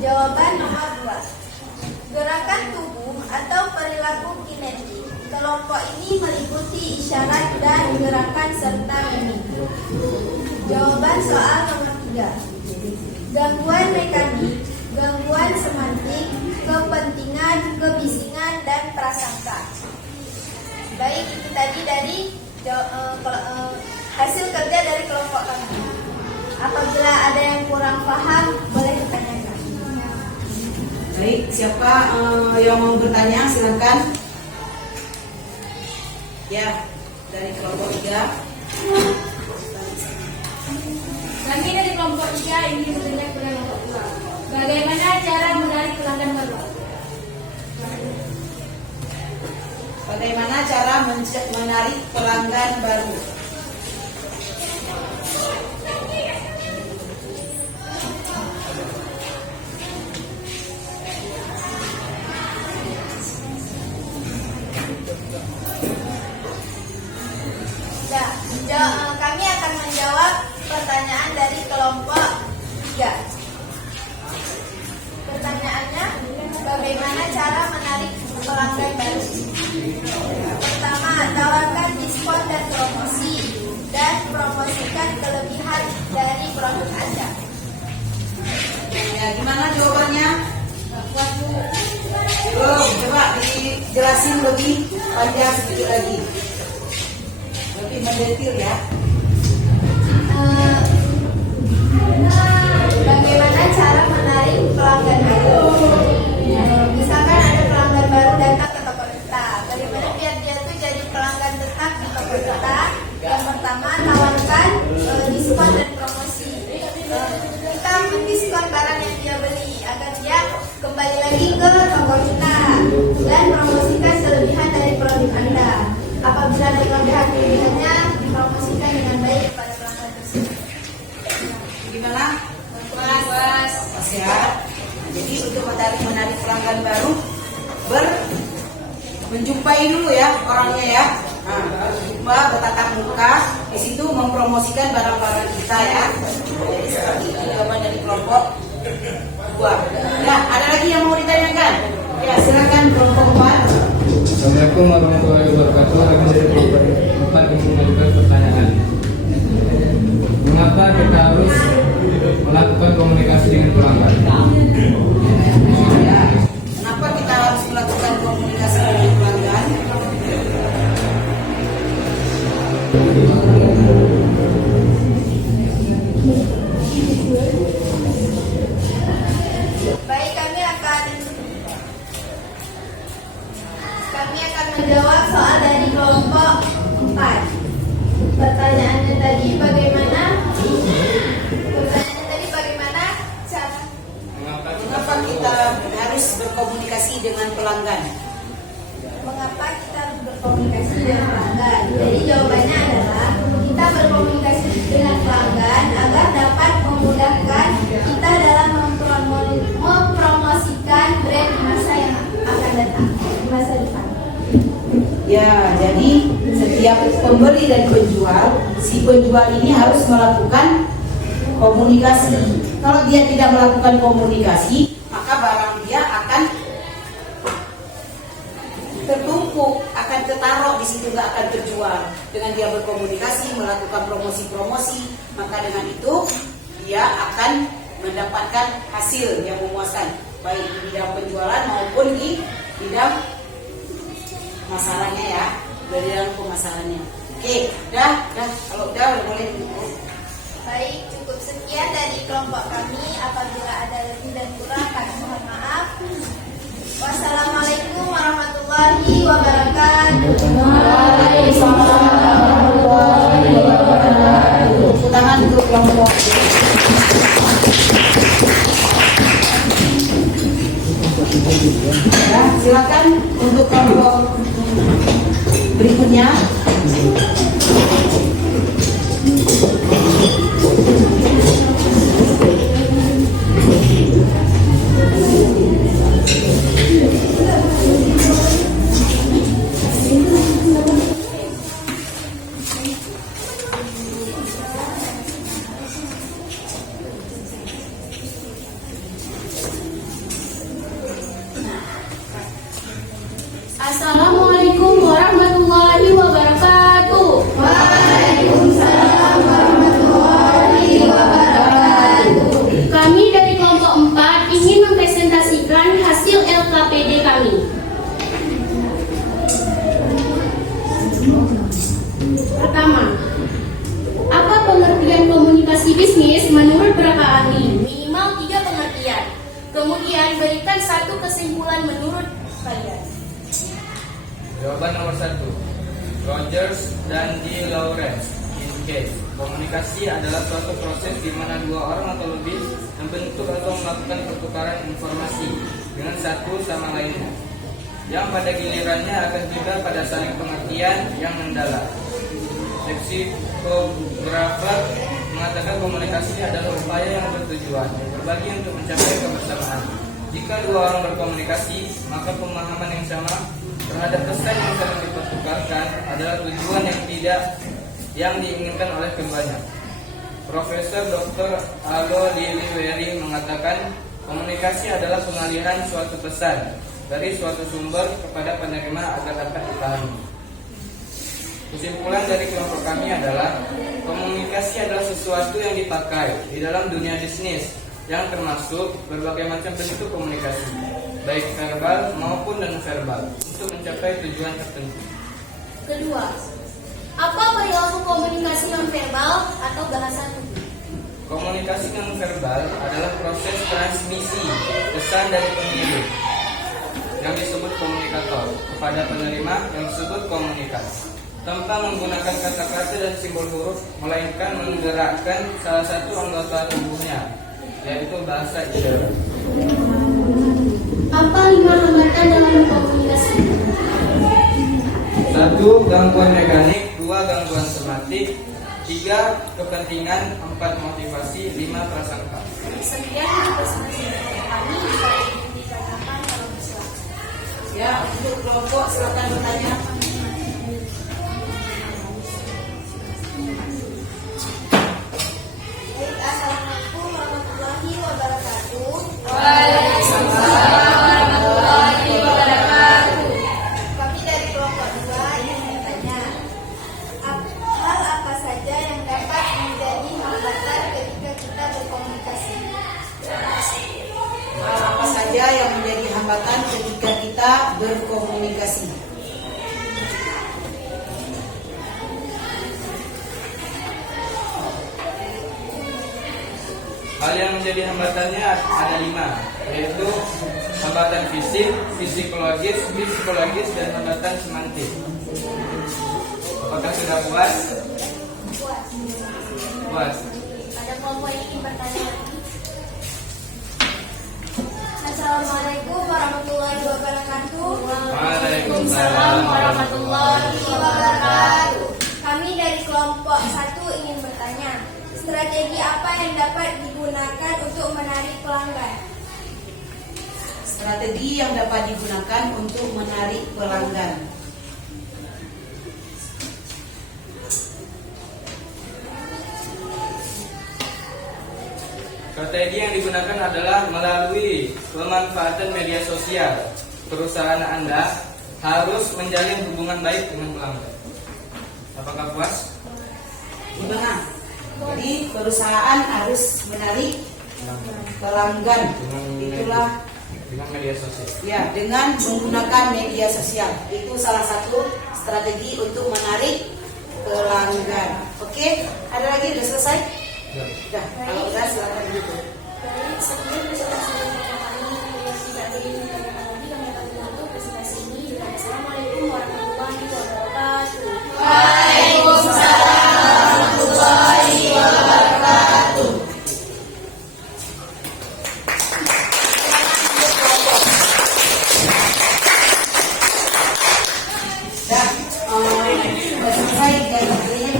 Jawaban nomor 2. Gerakan tubuh atau perilaku kinetik. Kelompok ini meliputi isyarat dan gerakan serta mimik. Jawaban soal nomor 3. Gangguan mekanik, gangguan semantik, kepentingan, kebisingan, dan prasangka. Baik, itu tadi dari hasil kerja dari kelompok kami. Apabila ada yang kurang paham, boleh ditanyakan. Baik, siapa yang mau bertanya silakan. Ya, dari kelompok 3. Kami dari kelompok 3 ingin bertanya kepada kelompok 2. Bagaimana cara menarik pelanggan baru? Bagaimana cara menarik pelanggan baru? Kami akan menjawab pertanyaan dari kelompok 3. Pertanyaannya, bagaimana cara menarik pelanggan baru? Pertama, tawarkan diskon dan promosi dan promosikan kelebihan dari produk Anda. Ya, gimana jawabannya? Belum, coba dijelasin lebih panjang sedikit lagi. Lebih mendetil ya. Bagaimana cara menarik pelanggan baru? Misalkan ada pelanggan baru datang ke toko kita. Bagaimana biar dia tuh jadi pelanggan tetap di toko kita? Yang pertama, tawarkan diskon dan promosi. Kita mendiskon barang yang dia beli agar dia kembali lagi ke toko kita dan promosikan kelebihan dari produk Anda. Apabila ada kelebihan-kelebihannya, dipromosikan dengan baik kepada pelanggan tersebut. Gimana? Pas ya. Jadi untuk menarik pelanggan baru, menjumpai dulu ya orangnya ya. Kedua, bertatap muka, di situ mempromosikan barang-barang kita ya. Jadi seperti itu jawaban dari kelompok 2. Nah, ada lagi yang mau ditanyakan? Ya, silakan kelompok 4. Assalamualaikum warahmatullahi wabarakatuh. Kami dari kelompok 4 ingin mengajukan pertanyaan. Mengapa kita harus melakukan komunikasi dengan pelanggan? Kenapa kita harus melakukan komunikasi dengan pelanggan? Baik, kami akan menjawab soal dari kelompok 4. Pertanyaannya tadi bagaimana cara Mengapa kita harus berkomunikasi dengan pelanggan? mengapa kita harus berkomunikasi dengan pelanggan? Jadi jawabannya adalah kita berkomunikasi dengan pelanggan agar dapat memudahkan kita dalam mempromosikan brand di masa yang akan datang, di masa depan. Ya, jadi setiap pembeli dan penjual, si penjual ini harus melakukan komunikasi. Kalau dia tidak melakukan komunikasi, maka barang dia akan tertumpuk, akan tertaruh di situ, nggak akan terjual. Dengan dia berkomunikasi, melakukan promosi-promosi, maka dengan itu dia akan mendapatkan hasil yang memuaskan, baik di bidang penjualan maupun di bidang masalahnya ya, dari dalam pemasarannya. Oke, kalau udah boleh ditutup. Baik, cukup sekian dari kelompok kami. Apabila ada lebih dan kurang, kami mohon maaf. Wassalamualaikum warahmatullahi wabarakatuh. Waalaikumsalam warahmatullahi wabarakatuh. Tepuk tangan untuk kelompok. Ya, silakan untuk kelompok berikutnya. Assalamualaikum warahmatullahi wabarakatuh. Waalaikumsalam warahmatullahi wabarakatuh. Kami dari kelompok 4 ingin mempresentasikan hasil LKPD kami. Pertama, apa pengertian komunikasi bisnis menurut beberapa ahli? Minimal 3 pengertian. Kemudian berikan 1 kesimpulan menurut kalian. Jawaban nomor 1, Rogers dan D. Lawrence indicate komunikasi adalah suatu proses di mana 2 orang atau lebih membentuk atau melakukan pertukaran informasi dengan satu sama lainnya, yang pada gilirannya akan juga pada saling pengertian yang mendalam. Leksikografer mengatakan komunikasi adalah upaya yang bertujuan berbagi untuk mencapai kebersamaan. Jika 2 orang berkomunikasi, maka pemahaman yang sama terhadap pesan yang saling dipertukarkan adalah tujuan yang diinginkan oleh keduanya. Profesor Dr. Alo Liliweri mengatakan komunikasi adalah pengalihan suatu pesan dari suatu sumber kepada penerima agar dapat dipahami. Kesimpulan dari kelompok kami adalah komunikasi adalah sesuatu yang dipakai di dalam dunia bisnis, yang termasuk berbagai macam bentuk komunikasi, baik verbal maupun non-verbal, untuk mencapai tujuan tertentu. Kedua, apa perilaku komunikasi non-verbal atau bahasa tubuh? Komunikasi non-verbal adalah proses transmisi pesan dari pengirim yang disebut komunikator kepada penerima yang disebut komunikat, tanpa menggunakan kata-kata dan simbol huruf, melainkan menggerakkan salah satu anggota tubuhnya, yaitu bahasa isyarat. Apa 5 hambatan dalam berkomunikasi? 1. Gangguan mekanik. 2. Gangguan somatik. 3. Kepentingan. 4. Motivasi. 5. Prasangka. Sekian presentasi kami. Jika ingin dikatakan kalau bisa. Ya, untuk kelompok silakan bertanya. hambatan ketika kita berkomunikasi. Hal yang menjadi hambatannya ada 5, yaitu hambatan fisik, psikologis, dan hambatan semantik. Apakah sudah puas? Puas. Ada kelompok yang ingin bertanya lagi? Assalamualaikum warahmatullahi wabarakatuh. Waalaikumsalam warahmatullahi wabarakatuh. Kami dari kelompok 1 ingin bertanya, strategi apa yang dapat digunakan untuk menarik pelanggan? Strategi yang dapat digunakan untuk menarik pelanggan. Strategi yang digunakan adalah melalui pemanfaatan media sosial. Perusahaan Anda harus menjalin hubungan baik dengan pelanggan. Apakah puas? Gimana? Jadi perusahaan harus menarik pelanggan. Itulah dengan media sosial. ya, dengan menggunakan media sosial. Itu salah satu strategi untuk menarik pelanggan. Oke, ada lagi? Sudah selesai? Sudah. Kalau sudah silakan dulu. Baik, sebelum presentasi mereka kami yang tidak berinteraksi lagi, kami akan menutup presentasi ini dengan Assalamualaikum warahmatullahi wabarakatuh. Waalaikumsalam warahmatullahi wabarakatuh. Dah, sudah selesai dan materinya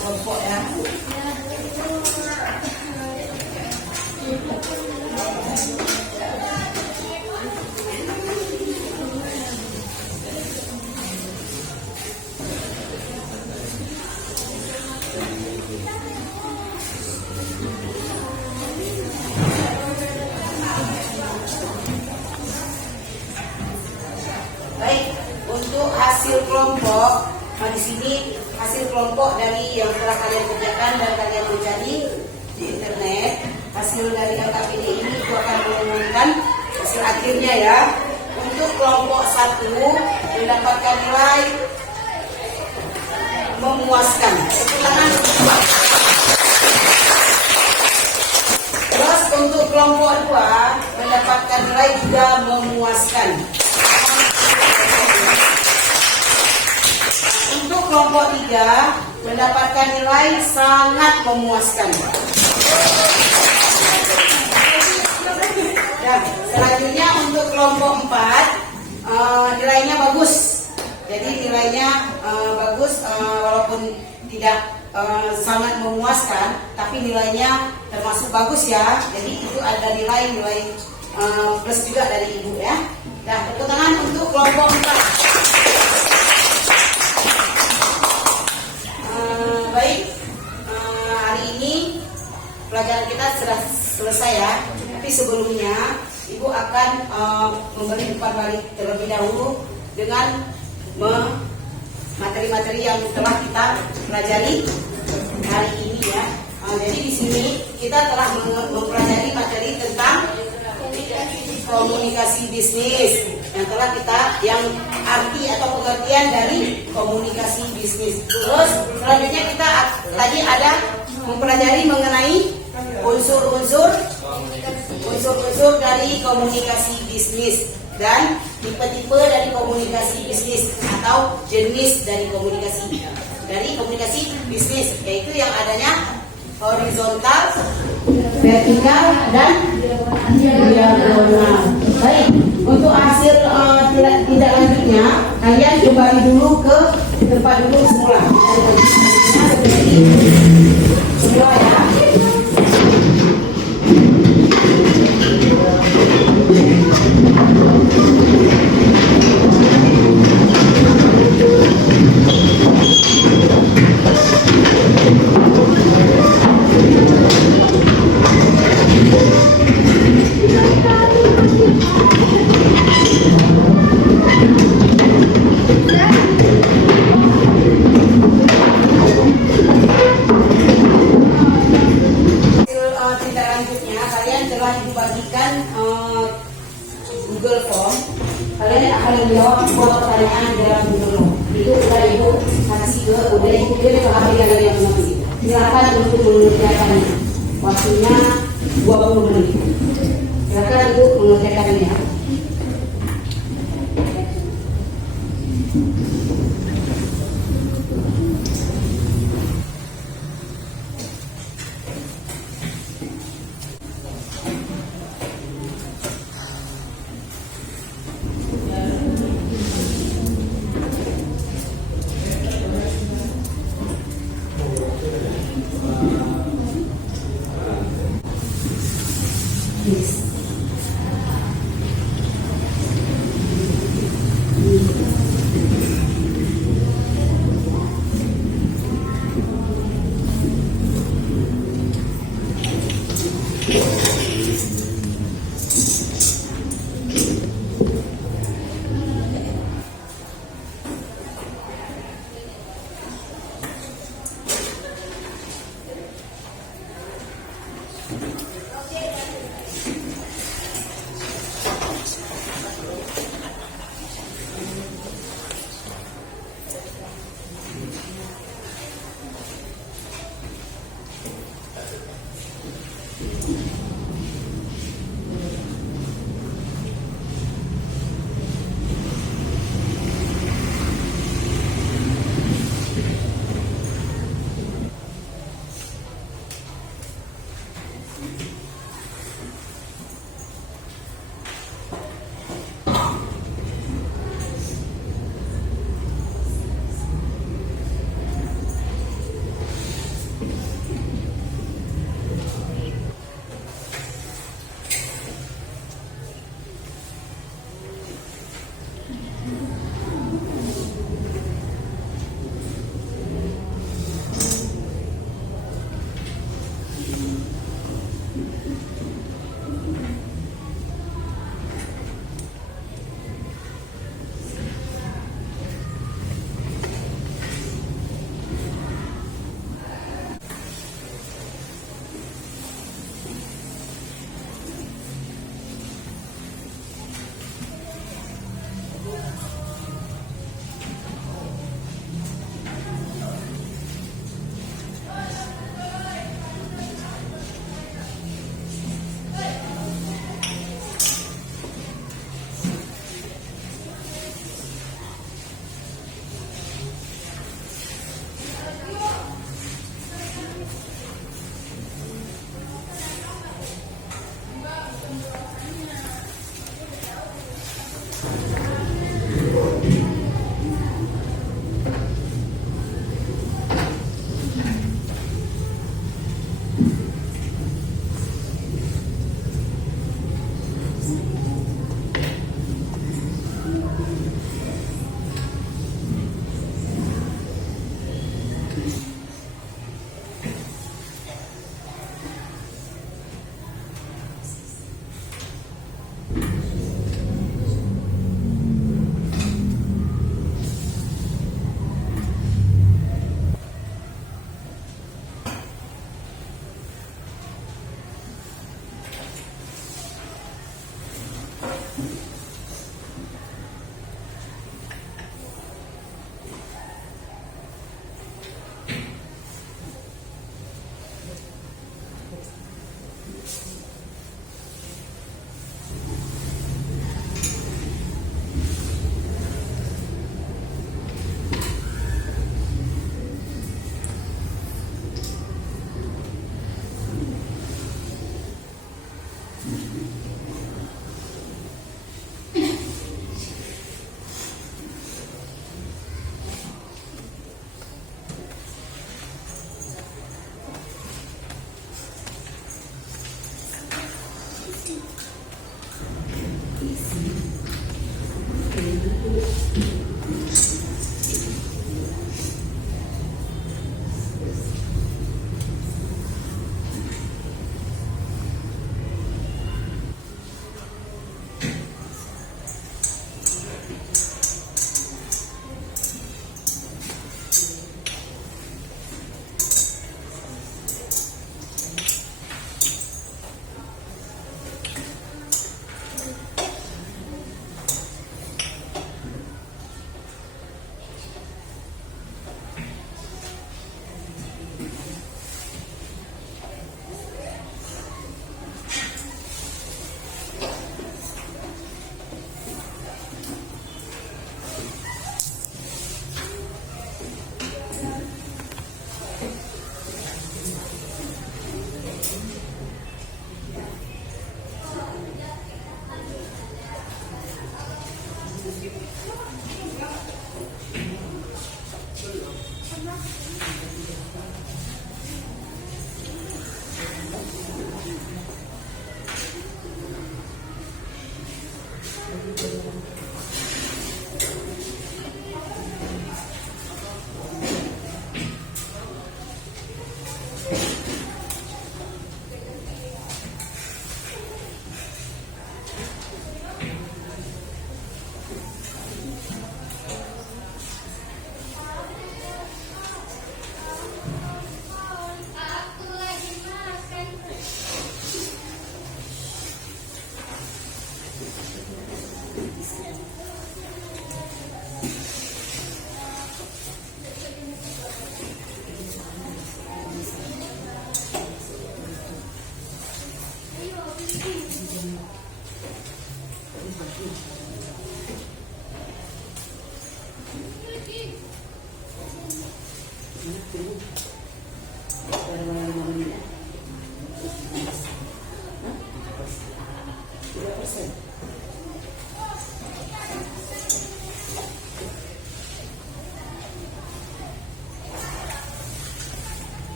kelompok ya. Baik, untuk hasil kelompok, di sini hasil kelompok dari yang telah kalian kerjakan dan kalian mencari di internet. Hasil dari LKPD ini itu akan mengumumkan hasil akhirnya ya. Untuk kelompok 1 mendapatkan nilai memuaskan. Ulangan. Terus untuk kelompok 2 mendapatkan nilai juga memuaskan. Untuk kelompok 3 mendapatkan nilai sangat memuaskan. Dan selanjutnya untuk kelompok 4 nilainya bagus. Jadi nilainya bagus walaupun tidak sangat memuaskan, tapi nilainya termasuk bagus ya. Jadi itu ada nilai plus juga dari ibu ya. Nah, tepuk tangan untuk kelompok 4. Baik, hari ini pelajaran kita sudah selesai ya. Tapi sebelumnya Ibu akan memberi umpan balik terlebih dahulu dengan materi-materi yang telah kita pelajari hari ini ya. Jadi di sini kita telah mempelajari materi tentang komunikasi bisnis yang arti atau pengertian dari komunikasi bisnis. Terus selanjutnya kita tadi ada mempelajari mengenai unsur-unsur dari komunikasi bisnis dan tipe-tipe dari komunikasi bisnis atau jenis dari komunikasi bisnis, yaitu yang adanya horizontal, vertikal, dan diagonal. Baik, untuk hasil tindak lanjutnya kalian kembali dulu ke tempat duduk semula. Seperti semula ya. menjawab dua pertanyaan dalam dulu. Itu sudah Ibu kasih ke udah Ibu kirim ke HP galeri yang nanti. Silakan untuk mengerjakannya. Waktunya 20 menit. Silakan Ibu mengerjakannya.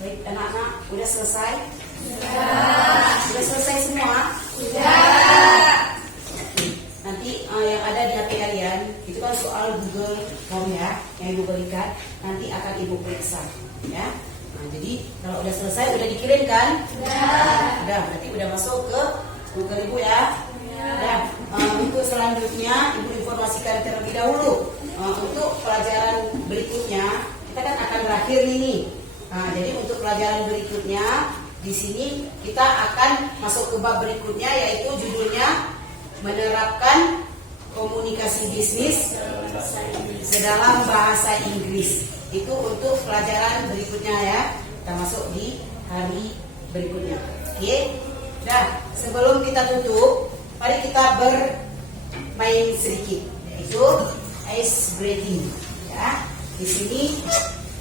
Baik, anak-anak, udah selesai? Sudah selesai semua? Nanti yang ada di HP kalian itu kan soal Google Form ya, yang ibu berikan. Nanti akan ibu periksa, ya. Nah, jadi kalau udah selesai, udah dikirim kan? Udah, berarti udah masuk ke Google ibu ya. Udah. Untuk selanjutnya ibu informasikan terlebih dahulu. Untuk pelajaran berikutnya kita kan akan berakhir nih. Nah, jadi untuk pelajaran berikutnya di sini kita akan masuk ke bab berikutnya, yaitu judulnya menerapkan komunikasi bisnis sedalam bahasa Inggris. Itu untuk pelajaran berikutnya ya. Kita masuk di hari berikutnya. Oke. Nah, sebelum kita tutup, mari kita bermain sedikit, yaitu ice breaking. Ya. Di sini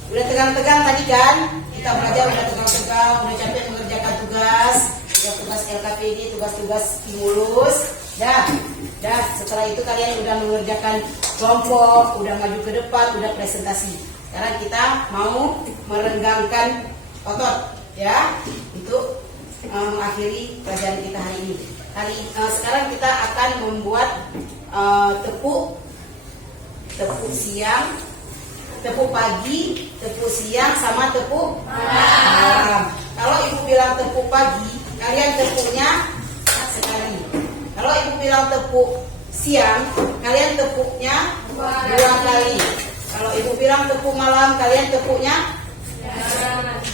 udah tegang-tegang tadi kan? Kita belajar udah tegang-tegang, udah capek mengerjakan tugas LKPD, tugas-tugas stimulus. Dah, setelah itu kalian udah mengerjakan kelompok, udah maju ke depan, udah presentasi. Sekarang kita mau merenggangkan otot, ya, untuk mengakhiri pelajaran kita hari ini. Sekarang kita akan membuat tepuk siang, tepuk pagi, tepuk siang, sama tepuk malam. Kalau ibu bilang tepuk pagi, kalian tepuknya sekali. Kalau ibu bilang tepuk siang, kalian tepuknya 2 kali. Kalau ibu bilang tepuk malam, kalian tepuknya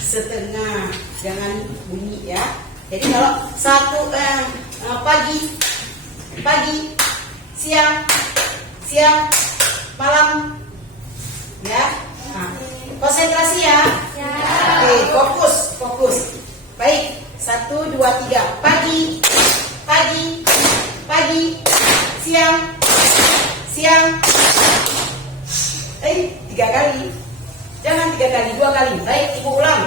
setengah, jangan bunyi ya. Jadi kalau pagi, siang, malam, ya. Nah, konsentrasi ya. Oke, fokus. Baik, 1, 2, 3. Pagi, siang, 3 kali. Jangan 3 kali, 2 kali. Baik, ibu ulang.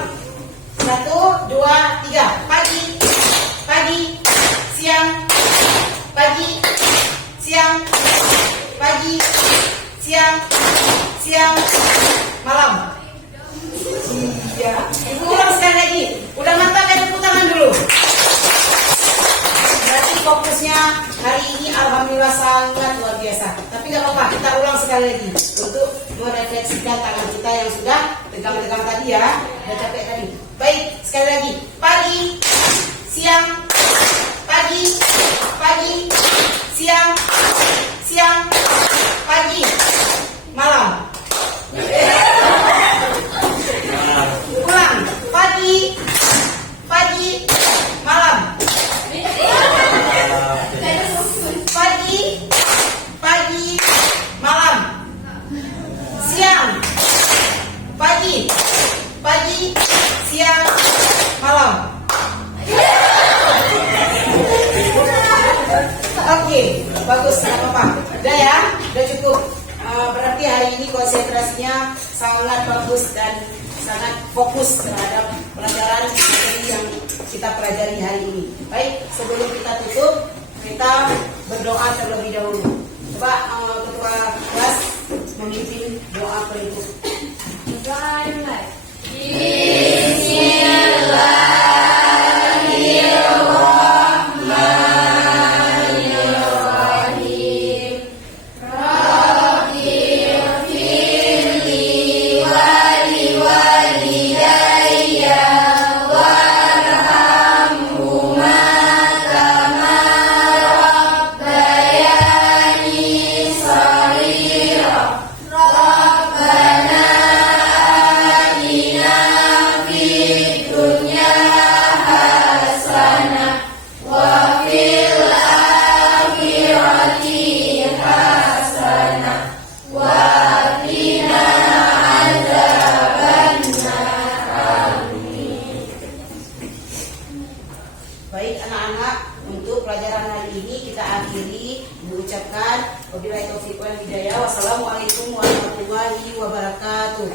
1, 2, 3. Pagi, siang, malam. Iya. Ibu ulang sekali lagi. Udah mantap ya, tepuk tangan dulu. Berarti fokusnya hari ini alhamdulillah sangat luar biasa. Tapi nggak apa-apa, kita ulang sekali lagi untuk merefleksikan tangan kita yang sudah tegang-tegang tadi ya. Udah capek tadi. Baik, sekali lagi. Pagi, siang, pagi, malam. Ulang. Pagi, malam. Pagi, malam. Siang, pagi, siang, malam. Oke, bagus, nggak apa-apa. Udah ya, udah cukup. Berarti hari ini konsentrasinya sangat bagus dan sangat fokus terhadap pelajaran yang kita pelajari hari ini. Baik, sebelum kita tutup, kita berdoa terlebih dahulu. Coba ketua kelas memimpin doa penutup. Doa dimulai. Baik anak-anak, untuk pelajaran hari ini kita akhiri mengucapkan wabillahi taufiq wal hidayah. Wassalamualaikum warahmatullahi wabarakatuh.